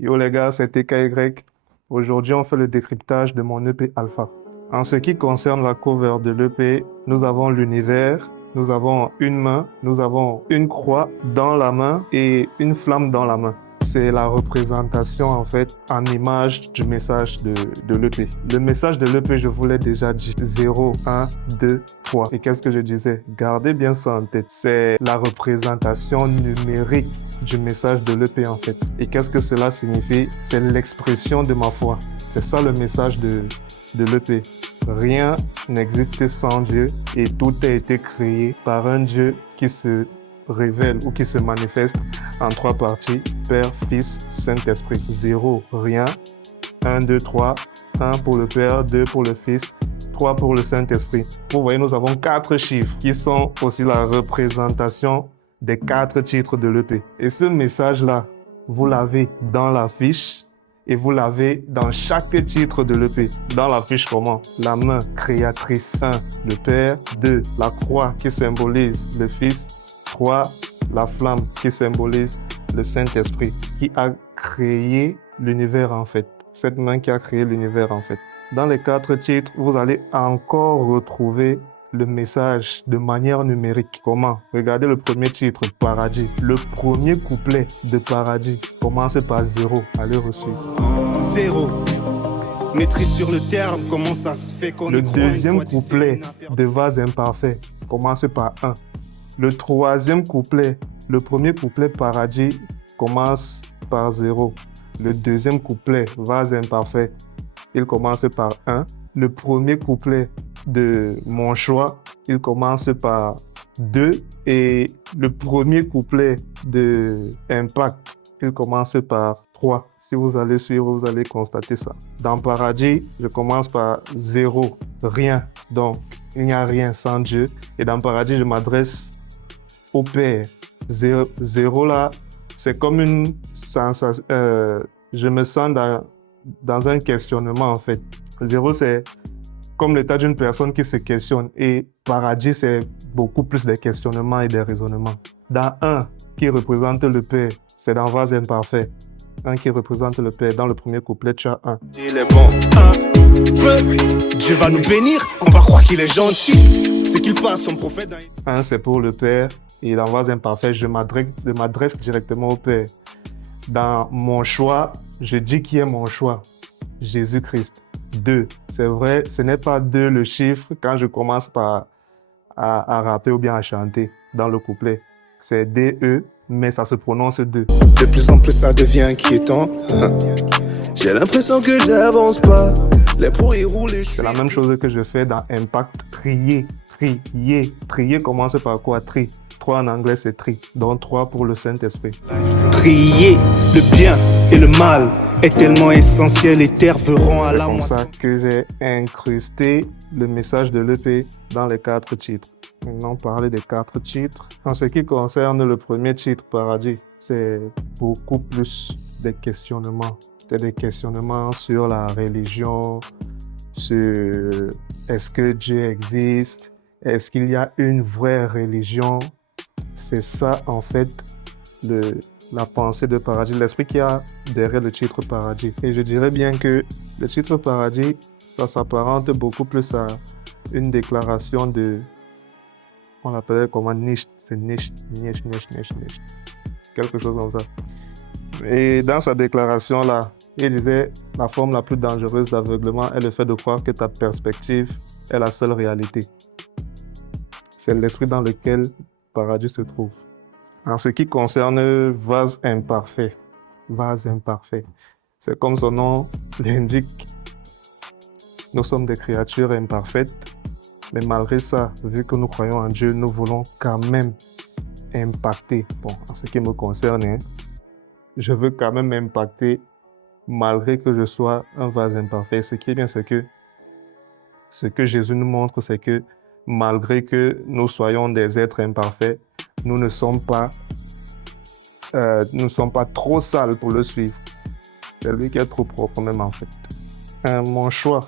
Yo les gars, c'est TKY. Aujourd'hui, on fait le décryptage de mon EP Alpha. En ce qui concerne la cover de l'EP, nous avons l'univers, nous avons une main, nous avons une croix dans la main et une flamme dans la main. C'est la représentation en fait en image du message de l'EP. Le message de l'EP, je vous l'ai déjà dit, 0, 1, 2, 3. Et qu'est-ce que je disais? Gardez bien ça en tête. C'est la représentation numérique du message de l'EP en fait. Et qu'est-ce que cela signifie? C'est l'expression de ma foi. C'est ça le message de l'EP. Rien n'existe sans Dieu et tout a été créé par un Dieu qui se révèle ou qui se manifeste en trois parties, Père, Fils, Saint-Esprit. 0, rien. 1, 2, 3. 1 pour le Père, 2 pour le Fils, 3 pour le Saint-Esprit. Vous voyez, nous avons 4 chiffres qui sont aussi la représentation des 4 titres de l'EP. Et ce message-là, vous l'avez dans la fiche et vous l'avez dans chaque titre de l'EP. Dans la fiche comment? La main créatrice, 1, le Père, 2, la croix qui symbolise le Fils, 3, la flamme qui symbolise le Saint-Esprit qui a créé l'univers en fait. Cette main qui a créé l'univers en fait. Dans les 4 titres, vous allez encore retrouver le message de manière numérique. Comment? Regardez le premier titre, Paradis. Le premier couplet de Paradis commence par 0. Allez reçu. 0. Maîtrise sur le terme, comment ça se fait qu'on Le y croit une deuxième fois, tu sais, couplet une affaire de Vase imparfait commence par 1. Le troisième couplet, le premier couplet Paradis commence par 0. Le deuxième couplet, Vase imparfait, il commence par 1. Le premier couplet de Mon choix, il commence par 2. Et le premier couplet de Impact, il commence par 3. Si vous allez suivre, vous allez constater ça. Dans Paradis, je commence par 0, rien. Donc, il n'y a rien sans Dieu. Et dans Paradis, je m'adresse au Père. 0 là, c'est comme une sensation. Je me sens dans un questionnement en fait. 0, c'est comme l'état d'une personne qui se questionne. Et Paradis, c'est beaucoup plus des questionnements et des raisonnements. Dans 1, qui représente le Père, c'est dans Vase imparfait. 1 qui représente le Père. Dans le premier couplet, tu as 1. Il est bon, Dieu va nous bénir, on va croire qu'il est gentil. C'est qu'il fasse son prophète dans... 1, c'est pour le Père. Et dans Vase imparfait, je m'adresse directement au Père. Dans Mon choix, je dis qui est mon choix. Jésus-Christ. 2. C'est vrai, ce n'est pas 2 le chiffre quand je commence à rapper ou bien à chanter dans le couplet. C'est D-E, mais ça se prononce 2. De plus en plus ça devient inquiétant. J'ai l'impression que j'avance pas. Les pros ils roulent et je C'est la même chose que je fais dans Impact. Trier, trier. Trier commence par quoi? Tri. 3 en anglais c'est tri. Donc 3 pour le Saint-Esprit. Trier le bien et le mal est tellement essentiel et terre verront à C'est la comme moisson. ça que j'ai incrusté le message de l'EP dans les 4 titres. Maintenant, parler des 4 titres. En ce qui concerne le premier titre, Paradis, c'est beaucoup plus des questionnements. C'est des questionnements sur la religion, sur est-ce que Dieu existe, est-ce qu'il y a une vraie religion. C'est ça, en fait, la pensée de Paradis, l'esprit qu'il y a derrière le titre Paradis. Et je dirais bien que le titre Paradis, ça s'apparente beaucoup plus à une déclaration de, on l'appelait comment, niche, c'est niche. Quelque chose comme ça. Et dans sa déclaration-là, il disait, la forme la plus dangereuse d'aveuglement est le fait de croire que ta perspective est la seule réalité. C'est l'esprit dans lequel Paradis se trouve. En ce qui concerne Vase imparfait, c'est comme son nom l'indique, nous sommes des créatures imparfaites, mais malgré ça, vu que nous croyons en Dieu, nous voulons quand même impacter. Bon, en ce qui me concerne, je veux quand même impacter malgré que je sois un vase imparfait. Ce qui est bien, c'est que ce que Jésus nous montre, c'est que malgré que nous soyons des êtres imparfaits, nous ne sommes pas trop sales pour le suivre. C'est lui qui est trop propre même en fait. Mon choix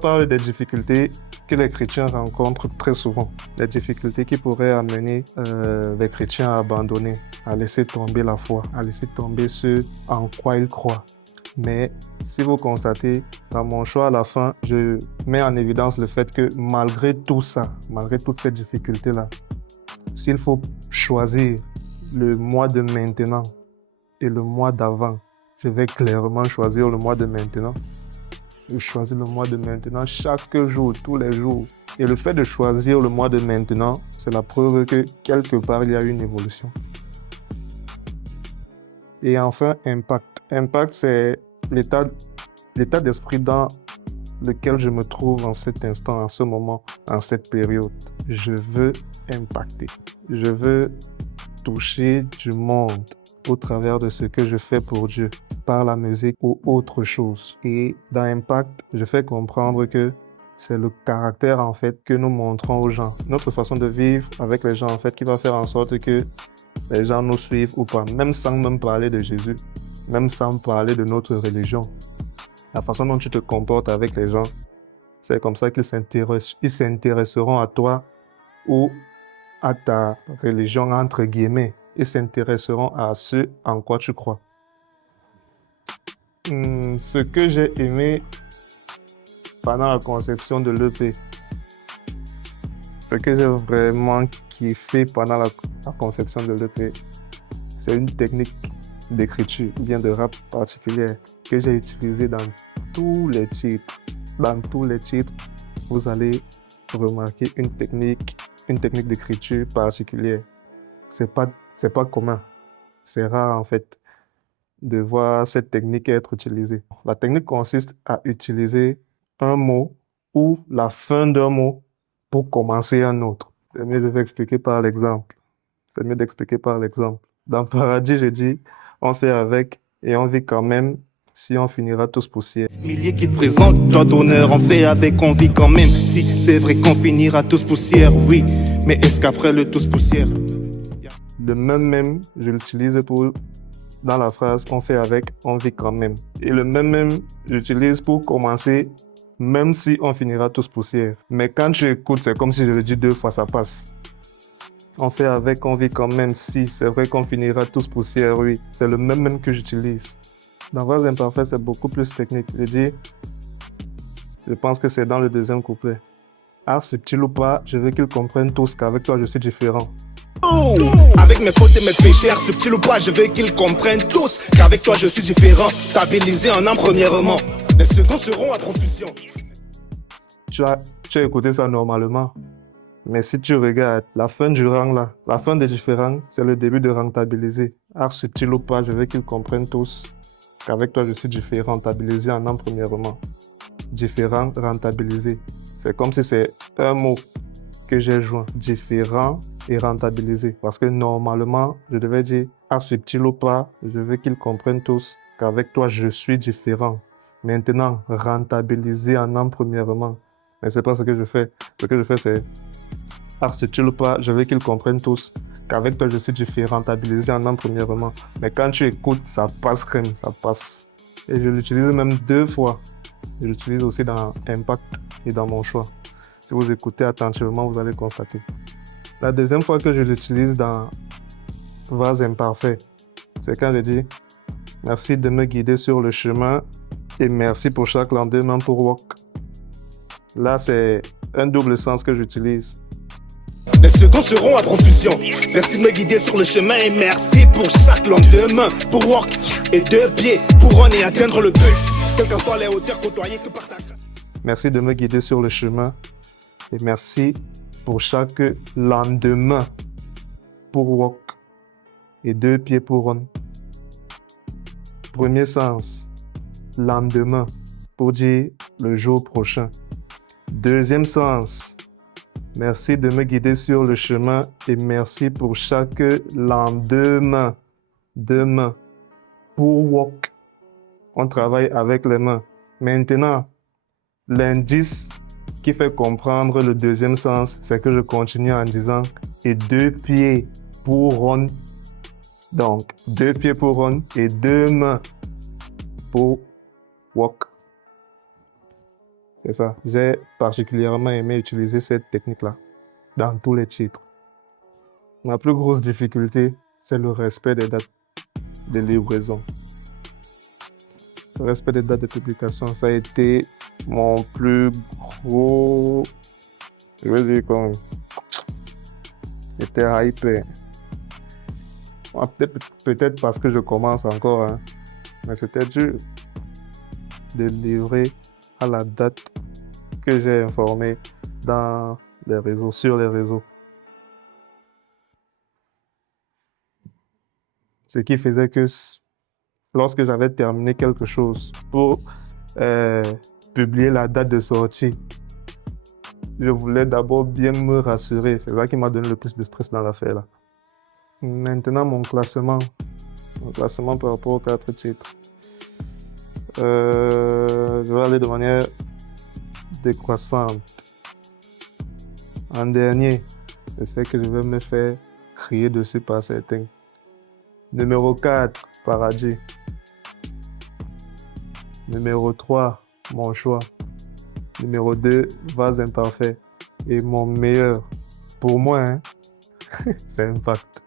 parle des difficultés que les chrétiens rencontrent très souvent. Des difficultés qui pourraient amener les chrétiens à abandonner à laisser tomber la foi, à laisser tomber ce en quoi il croit. Mais si vous constatez, dans mon choix à la fin, je mets en évidence le fait que malgré tout ça, malgré toutes ces difficultés-là, s'il faut choisir le mois de maintenant et le mois d'avant, je vais clairement choisir le mois de maintenant. Je choisis le mois de maintenant chaque jour, tous les jours. Et le fait de choisir le mois de maintenant, c'est la preuve que quelque part, il y a une évolution. Et enfin, impact. Impact, c'est l'état d'esprit dans lequel je me trouve en cet instant, en ce moment, en cette période. Je veux impacter. Je veux toucher du monde au travers de ce que je fais pour Dieu, par la musique ou autre chose. Et dans Impact, je fais comprendre que c'est le caractère en fait que nous montrons aux gens. Notre façon de vivre avec les gens en fait qui va faire en sorte que les gens nous suivent ou pas, même sans même parler de Jésus, même sans parler de notre religion. La façon dont tu te comportes avec les gens, c'est comme ça qu'ils s'intéresseront à toi ou à ta religion entre guillemets. Ils s'intéresseront à ce en quoi tu crois. Ce que j'ai aimé pendant la conception de l'EP, ce que j'ai vraiment kiffé pendant la conception de l'EP, c'est une technique d'écriture, bien de rap particulière, que j'ai utilisée dans tous les titres. Dans tous les titres, vous allez remarquer une technique d'écriture particulière. C'est pas commun. C'est rare en fait de voir cette technique être utilisée. La technique consiste à utiliser un mot ou la fin d'un mot pour commencer un autre. C'est mieux, je vais expliquer par l'exemple. C'est mieux d'expliquer par l'exemple. Dans Paradis, j'ai dit, on fait avec et on vit quand même si on finira tous poussière. Milliers qui te présentent, toi d'honneur, on fait avec, on vit quand même. Si c'est vrai qu'on finira tous poussière, oui, mais est-ce qu'après le tous poussière? Le même, je l'utilise pour dans la phrase on fait avec, on vit quand même. Et le même, j'utilise pour commencer, même si on finira tous poussière. Mais quand tu écoutes, c'est comme si je le dis deux fois, ça passe. On fait avec, on vit quand même, si c'est vrai qu'on finira tous poussière, oui. C'est le même que j'utilise. Dans Vase imparfait, c'est beaucoup plus technique. Je pense que c'est dans le deuxième couplet. Art subtil ou pas, je veux qu'ils comprennent tous qu'avec toi je suis différent. Oh, avec mes fautes et mes péchés, subtil ou pas, je veux qu'ils comprennent tous qu'avec toi je suis différent. Stabilisé en un premièrement, les seconds seront à profusion. Tu as écouté ça normalement. Mais si tu regardes la fin du rang là, la fin des différents, c'est le début de rentabiliser. Art subtil ou pas, je veux qu'ils comprennent tous qu'avec toi je suis différent, rentabilisé en un premièrement. Différent, rentabilisé. C'est comme si c'est un mot que j'ai joint. Différent et rentabilisé. Parce que normalement, je devais dire art subtil ou pas, je veux qu'ils comprennent tous qu'avec toi je suis différent. Maintenant, rentabiliser en un premièrement. Mais c'est pas ce que je fais. Ce que je fais, c'est art subtil ou pas, je veux qu'ils comprennent tous qu'avec toi je suis différent, rentabiliser en un premièrement. Mais quand tu écoutes, ça passe crème, ça passe. Et je l'utilise même deux fois. Je l'utilise aussi dans Impact et dans mon choix. Si vous écoutez attentivement, vous allez constater. La deuxième fois que je l'utilise dans Vase imparfait, c'est quand je dis « Merci de me guider sur le chemin et merci pour chaque lendemain pour walk ». Là, c'est un double sens que j'utilise. Les seconds seront à profusion. Merci de me guider sur le chemin et merci pour chaque lendemain pour walk et deux pieds pour on et atteindre le but. Quelles qu'en soient les hauteurs côtoyées que par ta grâce. Merci de me guider sur le chemin et merci pour chaque lendemain pour walk et deux pieds pour run. Premier sens, lendemain pour dire le jour prochain. Deuxième sens, merci de me guider sur le chemin et merci pour chaque lendemain. Demain pour walk. On travaille avec les mains. Maintenant, l'indice qui fait comprendre le deuxième sens, c'est que je continue en disant et deux pieds pour run. Donc, deux pieds pour run et deux mains pour walk. C'est ça. J'ai particulièrement aimé utiliser cette technique-là dans tous les titres. Ma plus grosse difficulté, c'est le respect des dates de livraison. Le respect des dates de publication, ça a été mon plus gros... Je veux dire comme... J'étais hypé. Peut-être parce que je commence encore, hein. Mais c'était dur de livrer à la date que j'ai informée dans les réseaux, sur les réseaux. Ce qui faisait que lorsque j'avais terminé quelque chose pour publier la date de sortie, je voulais d'abord bien me rassurer. C'est ça qui m'a donné le plus de stress dans l'affaire là. Maintenant, mon classement par rapport aux 4 titres. Je vais aller de manière décroissante. En dernier, je sais que je vais me faire crier dessus par certains. Numéro 4, Paradis. Numéro 3, Mon choix. Numéro 2, Vase imparfait. Et mon meilleur, pour moi, hein, c'est Impact.